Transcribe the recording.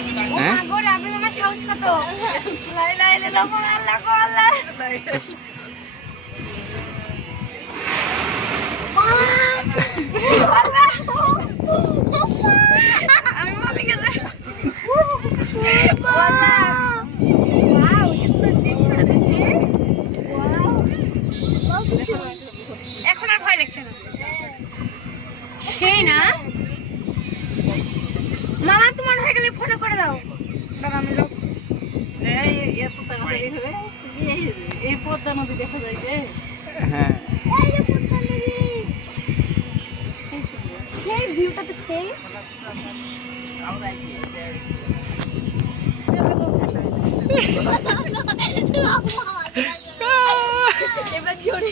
হ্যাঁ গো রাবে আমার সাহস কত লাই লাই লাই আল্লাহ গো আল্লাহ আমি বলে গেছে ওয়াও সুন্দর দৃশ্যটা তো সে এখন আর ভয় লাগছে না সেই না মামা তোমার হয়ে গেলে ফটো করে দাও দাদা আমি লোক এই পদ্মা নদী দেখা যায় যে হ্যাঁ সেই ভিউটা তো সেই এবার জোরে